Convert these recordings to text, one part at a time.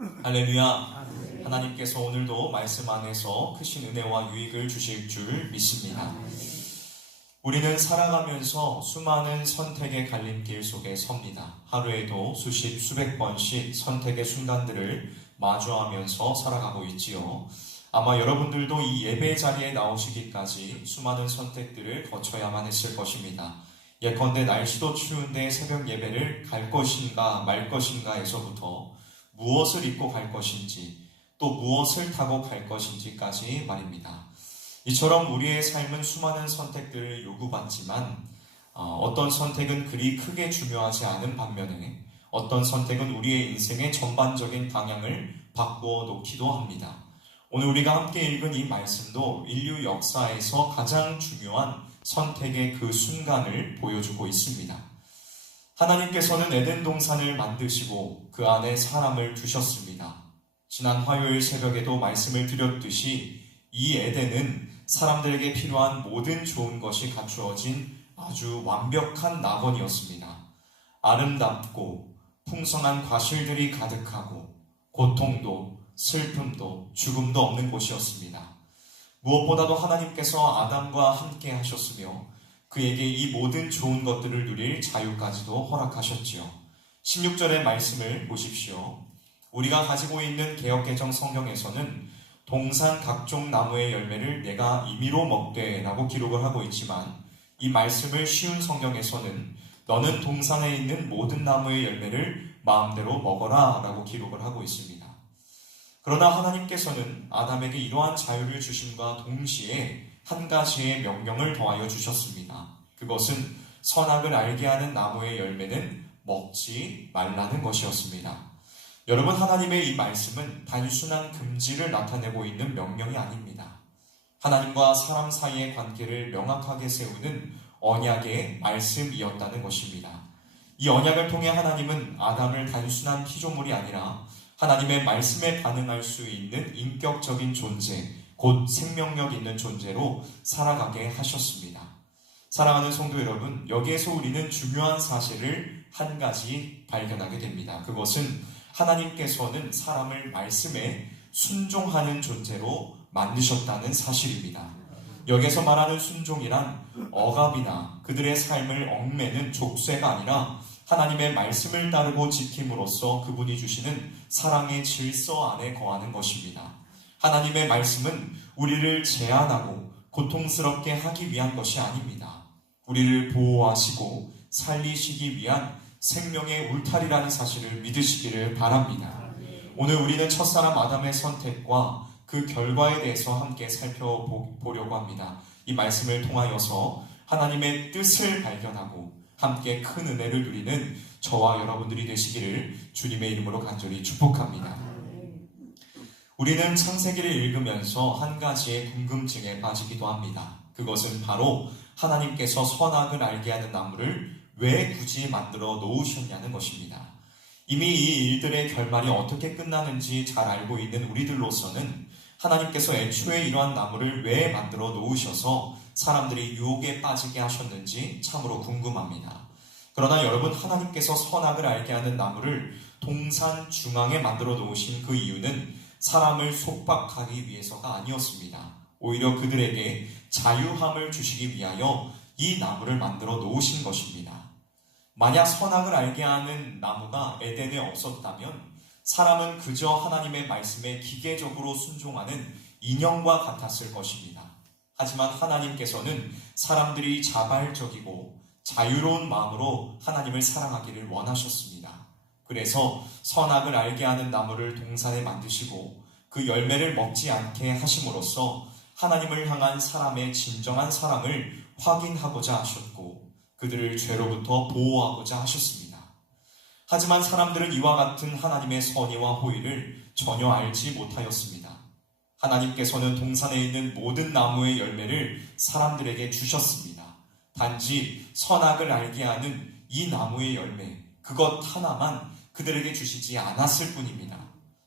할렐루야. 하나님께서 오늘도 말씀 안에서 크신 은혜와 유익을 주실 줄 믿습니다. 우리는 살아가면서 수많은 선택의 갈림길 속에 섭니다. 하루에도 수십, 수백 번씩 선택의 순간들을 마주하면서 살아가고 있지요. 아마 여러분들도 이 예배 자리에 나오시기까지 수많은 선택들을 거쳐야만 했을 것입니다. 예컨대 날씨도 추운데 새벽 예배를 갈 것인가 말 것인가에서부터 무엇을 입고 갈 것인지 또 무엇을 타고 갈 것인지까지 말입니다. 이처럼 우리의 삶은 수많은 선택들을 요구받지만 어떤 선택은 그리 크게 중요하지 않은 반면에 어떤 선택은 우리의 인생의 전반적인 방향을 바꾸어 놓기도 합니다. 오늘 우리가 함께 읽은 이 말씀도 인류 역사에서 가장 중요한 선택의 그 순간을 보여주고 있습니다. 하나님께서는 에덴 동산을 만드시고 그 안에 사람을 두셨습니다. 지난 화요일 새벽에도 말씀을 드렸듯이 이 에덴은 사람들에게 필요한 모든 좋은 것이 갖추어진 아주 완벽한 낙원이었습니다. 아름답고 풍성한 과실들이 가득하고 고통도 슬픔도 죽음도 없는 곳이었습니다. 무엇보다도 하나님께서 아담과 함께 하셨으며 그에게 이 모든 좋은 것들을 누릴 자유까지도 허락하셨지요. 16절의 말씀을 보십시오. 우리가 가지고 있는 개역개정 성경에서는 동산 각종 나무의 열매를 내가 임의로 먹되 라고 기록을 하고 있지만 이 말씀을 쉬운 성경에서는 너는 동산에 있는 모든 나무의 열매를 마음대로 먹어라 라고 기록을 하고 있습니다. 그러나 하나님께서는 아담에게 이러한 자유를 주심과 동시에 한 가지의 명령을 더하여 주셨습니다. 그것은 선악을 알게 하는 나무의 열매는 먹지 말라는 것이었습니다. 여러분, 하나님의 이 말씀은 단순한 금지를 나타내고 있는 명령이 아닙니다. 하나님과 사람 사이의 관계를 명확하게 세우는 언약의 말씀이었다는 것입니다. 이 언약을 통해 하나님은 아담을 단순한 피조물이 아니라 하나님의 말씀에 반응할 수 있는 인격적인 존재, 곧 생명력 있는 존재로 살아가게 하셨습니다. 사랑하는 성도 여러분, 여기에서 우리는 중요한 사실을 한 가지 발견하게 됩니다. 그것은 하나님께서는 사람을 말씀에 순종하는 존재로 만드셨다는 사실입니다. 여기서 말하는 순종이란 억압이나 그들의 삶을 얽매는 족쇄가 아니라 하나님의 말씀을 따르고 지킴으로써 그분이 주시는 사랑의 질서 안에 거하는 것입니다. 하나님의 말씀은 우리를 제한하고 고통스럽게 하기 위한 것이 아닙니다. 우리를 보호하시고 살리시기 위한 생명의 울타리라는 사실을 믿으시기를 바랍니다. 오늘 우리는 첫사람 아담의 선택과 그 결과에 대해서 함께 살펴보려고 합니다. 이 말씀을 통하여서 하나님의 뜻을 발견하고 함께 큰 은혜를 누리는 저와 여러분들이 되시기를 주님의 이름으로 간절히 축복합니다. 우리는 창세기를 읽으면서 한 가지의 궁금증에 빠지기도 합니다. 그것은 바로 하나님께서 선악을 알게 하는 나무를 왜 굳이 만들어 놓으셨냐는 것입니다. 이미 이 일들의 결말이 어떻게 끝나는지 잘 알고 있는 우리들로서는 하나님께서 애초에 이러한 나무를 왜 만들어 놓으셔서 사람들이 유혹에 빠지게 하셨는지 참으로 궁금합니다. 그러나 여러분, 하나님께서 선악을 알게 하는 나무를 동산 중앙에 만들어 놓으신 그 이유는 사람을 속박하기 위해서가 아니었습니다. 오히려 그들에게 자유함을 주시기 위하여 이 나무를 만들어 놓으신 것입니다. 만약 선악을 알게 하는 나무가 에덴에 없었다면 사람은 그저 하나님의 말씀에 기계적으로 순종하는 인형과 같았을 것입니다. 하지만 하나님께서는 사람들이 자발적이고 자유로운 마음으로 하나님을 사랑하기를 원하셨습니다. 그래서 선악을 알게 하는 나무를 동산에 만드시고 그 열매를 먹지 않게 하심으로써 하나님을 향한 사람의 진정한 사랑을 확인하고자 하셨고 그들을 죄로부터 보호하고자 하셨습니다. 하지만 사람들은 이와 같은 하나님의 선의와 호의를 전혀 알지 못하였습니다. 하나님께서는 동산에 있는 모든 나무의 열매를 사람들에게 주셨습니다. 단지 선악을 알게 하는 이 나무의 열매, 그것 하나만 그들에게 주시지 않았을 뿐입니다.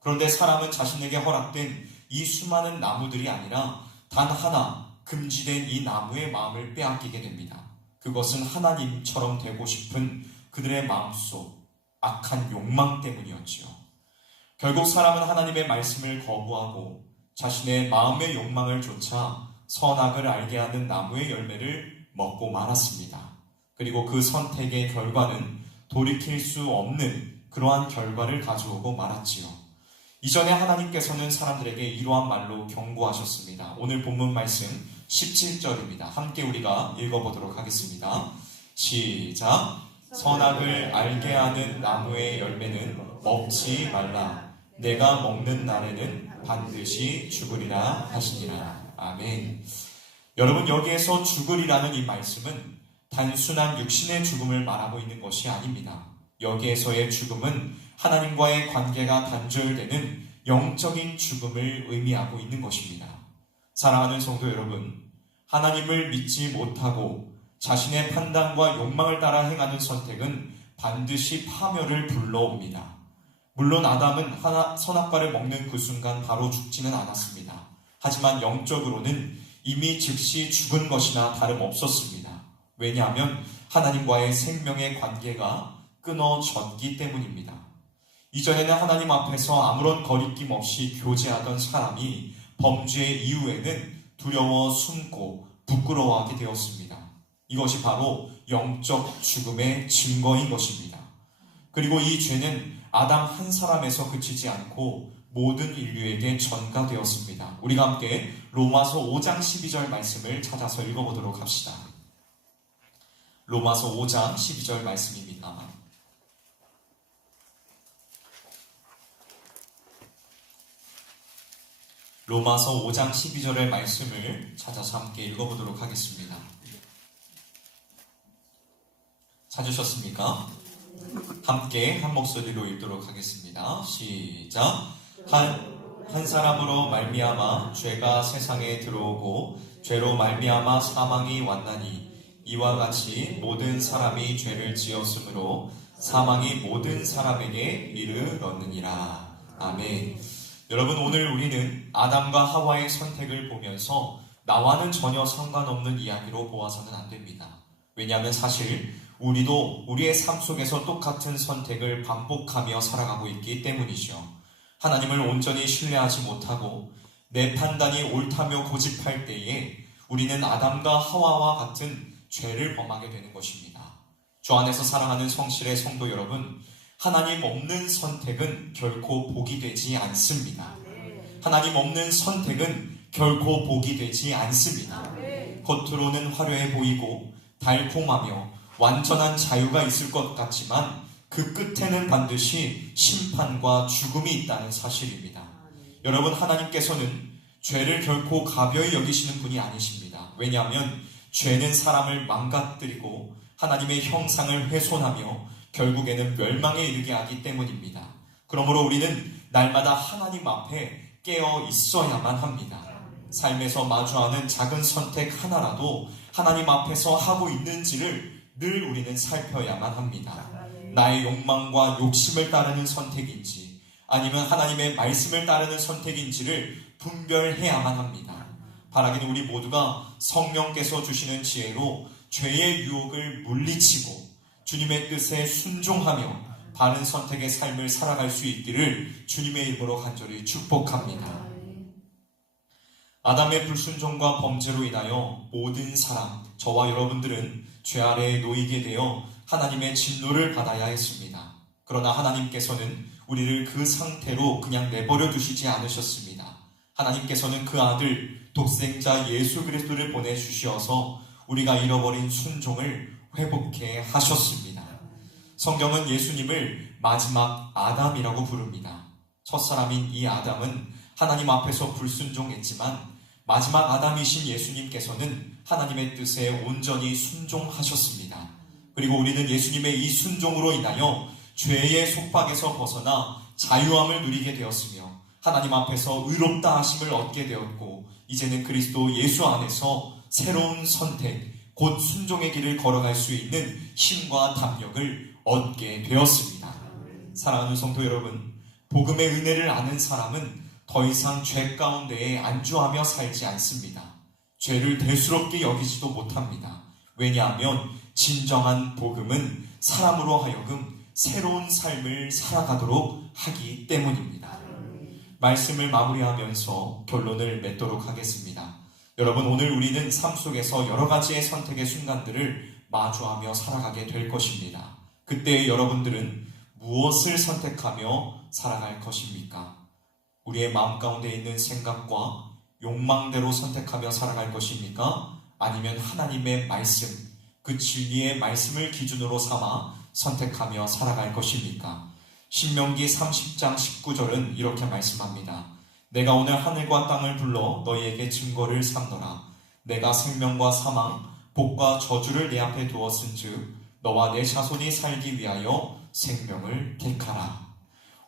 그런데 사람은 자신에게 허락된 이 수많은 나무들이 아니라 단 하나 금지된 이 나무의 마음을 빼앗기게 됩니다. 그것은 하나님처럼 되고 싶은 그들의 마음속 악한 욕망 때문이었지요. 결국 사람은 하나님의 말씀을 거부하고 자신의 마음의 욕망을 쫓아 선악을 알게 하는 나무의 열매를 먹고 말았습니다. 그리고 그 선택의 결과는 돌이킬 수 없는 그러한 결과를 가져오고 말았지요. 이전에 하나님께서는 사람들에게 이러한 말로 경고하셨습니다. 오늘 본문 말씀 17절입니다. 함께 우리가 읽어보도록 하겠습니다. 시작. 선악을 알게 하는 나무의 열매는 먹지 말라. 내가 먹는 날에는 반드시 죽으리라 하시니라. 아멘. 여러분, 여기에서 죽으리라는 이 말씀은 단순한 육신의 죽음을 말하고 있는 것이 아닙니다. 여기에서의 죽음은 하나님과의 관계가 단절되는 영적인 죽음을 의미하고 있는 것입니다. 사랑하는 성도 여러분, 하나님을 믿지 못하고 자신의 판단과 욕망을 따라 행하는 선택은 반드시 파멸을 불러옵니다. 물론 아담은 선악과를 먹는 그 순간 바로 죽지는 않았습니다. 하지만 영적으로는 이미 즉시 죽은 것이나 다름없었습니다. 왜냐하면 하나님과의 생명의 관계가 끊어졌기 때문입니다. 이전에는 하나님 앞에서 아무런 거리낌 없이 교제하던 사람이 범죄 이후에는 두려워 숨고 부끄러워하게 되었습니다. 이것이 바로 영적 죽음의 증거인 것입니다. 그리고 이 죄는 아담 한 사람에서 그치지 않고 모든 인류에게 전가되었습니다. 우리가 함께 로마서 5장 12절 말씀을 찾아서 읽어보도록 합시다. 로마서 5장 12절 말씀입니다. 로마서 5장 12절의 말씀을 찾아서 함께 읽어보도록 하겠습니다. 찾으셨습니까? 함께 한 목소리로 읽도록 하겠습니다. 시작. 한 사람으로 말미암아 죄가 세상에 들어오고 죄로 말미암아 사망이 왔나니 이와 같이 모든 사람이 죄를 지었으므로 사망이 모든 사람에게 이르렀느니라. 아멘. 여러분, 오늘 우리는 아담과 하와의 선택을 보면서 나와는 전혀 상관없는 이야기로 보아서는 안 됩니다. 왜냐하면 사실 우리도 우리의 삶 속에서 똑같은 선택을 반복하며 살아가고 있기 때문이죠. 하나님을 온전히 신뢰하지 못하고 내 판단이 옳다며 고집할 때에 우리는 아담과 하와와 같은 죄를 범하게 되는 것입니다. 주 안에서 사랑하는 성실의 성도 여러분, 하나님 없는 선택은 결코 복이 되지 않습니다. 하나님 없는 선택은 결코 복이 되지 않습니다. 겉으로는 화려해 보이고 달콤하며 완전한 자유가 있을 것 같지만 그 끝에는 반드시 심판과 죽음이 있다는 사실입니다. 여러분, 하나님께서는 죄를 결코 가벼이 여기시는 분이 아니십니다. 왜냐하면 죄는 사람을 망가뜨리고 하나님의 형상을 훼손하며 결국에는 멸망에 이르게 하기 때문입니다. 그러므로 우리는 날마다 하나님 앞에 깨어 있어야만 합니다. 삶에서 마주하는 작은 선택 하나라도 하나님 앞에서 하고 있는지를 늘 우리는 살펴야만 합니다. 나의 욕망과 욕심을 따르는 선택인지 아니면 하나님의 말씀을 따르는 선택인지를 분별해야만 합니다. 바라기는 우리 모두가 성령께서 주시는 지혜로 죄의 유혹을 물리치고 주님의 뜻에 순종하며 바른 선택의 삶을 살아갈 수 있기를 주님의 이름으로 간절히 축복합니다. 아담의 불순종과 범죄로 인하여 모든 사람, 저와 여러분들은 죄 아래에 놓이게 되어 하나님의 진노를 받아야 했습니다. 그러나 하나님께서는 우리를 그 상태로 그냥 내버려 두시지 않으셨습니다. 하나님께서는 그 아들 독생자 예수 그리스도를 보내주시어서 우리가 잃어버린 순종을 회복해 하셨습니다. 성경은 예수님을 마지막 아담이라고 부릅니다. 첫사람인 이 아담은 하나님 앞에서 불순종했지만 마지막 아담이신 예수님께서는 하나님의 뜻에 온전히 순종하셨습니다. 그리고 우리는 예수님의 이 순종으로 인하여 죄의 속박에서 벗어나 자유함을 누리게 되었으며 하나님 앞에서 의롭다 하심을 얻게 되었고 이제는 그리스도 예수 안에서 새로운 선택, 곧 순종의 길을 걸어갈 수 있는 힘과 담력을 얻게 되었습니다. 사랑하는 성도 여러분, 복음의 은혜를 아는 사람은 더 이상 죄 가운데에 안주하며 살지 않습니다. 죄를 대수롭게 여기지도 못합니다. 왜냐하면 진정한 복음은 사람으로 하여금 새로운 삶을 살아가도록 하기 때문입니다. 말씀을 마무리하면서 결론을 맺도록 하겠습니다. 여러분, 오늘 우리는 삶 속에서 여러 가지의 선택의 순간들을 마주하며 살아가게 될 것입니다. 그때 여러분들은 무엇을 선택하며 살아갈 것입니까? 우리의 마음 가운데 있는 생각과 욕망대로 선택하며 살아갈 것입니까? 아니면 하나님의 말씀, 그 진리의 말씀을 기준으로 삼아 선택하며 살아갈 것입니까? 신명기 30장 19절은 이렇게 말씀합니다. 내가 오늘 하늘과 땅을 불러 너희에게 증거를 삼노라. 내가 생명과 사망, 복과 저주를 내 앞에 두었은즉 너와 내 자손이 살기 위하여 생명을 택하라.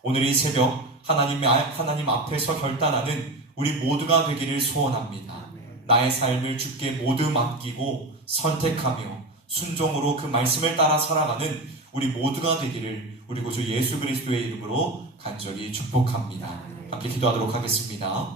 오늘 이 새벽 하나님 앞에서 결단하는 우리 모두가 되기를 소원합니다. 나의 삶을 주께 모두 맡기고 선택하며 순종으로 그 말씀을 따라 살아가는 우리 모두가 되기를 우리 구주 예수 그리스도의 이름으로 간절히 축복합니다. 함께 기도하도록 하겠습니다.